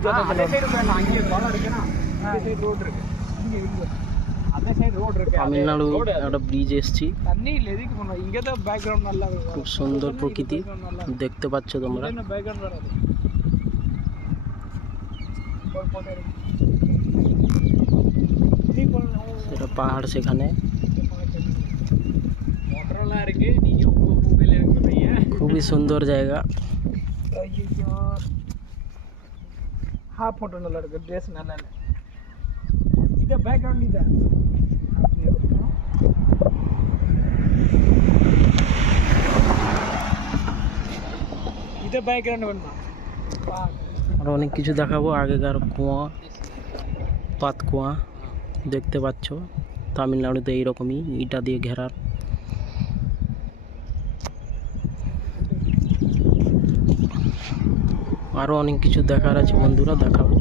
அதே சைடு போய் அங்கே பாலம் இருக்குனா அதே சைடு ரோட் இருக்கு இங்க இங்க அதே சைடு ரோட் இருக்கு তামিলনাড়ু একটা ব্রিজ এসছি தண்ணி இல்ல எதுக்கு போறோம் இங்க தான் பேக்ரவுண்ட் நல்லா இருக்கு খুব সুন্দর প্রকৃতি দেখতে পাচ্ছ তোমরা என்ன பேக்ரவுண்ட் வராது போட்டே இருக்கு நீ போறோம் এটা পাহাড় সেখানে মোটরலாம் இருக்கு நீங்க உங்க மொபைல்ல இருக்குறீங்க খুবই সুন্দর জায়গা ஐயோ ஹாப் போட்டோ நல்லா இருக்கு ட்ரெஸ் நல்லா இல்ல இத பேக்ரவுண்ட் இத இத பேக்ரவுண்ட் வேணுமா আর অনেক কিছু দেখাবো আগেকার কুয়া পাতকুয়া দেখতে পাচ্ছ তামিলনাড়ুতে এইরকমই ইটা দিয়ে ঘেরা আরও অনেক কিছু দেখার আছে বন্ধুরা দেখাবো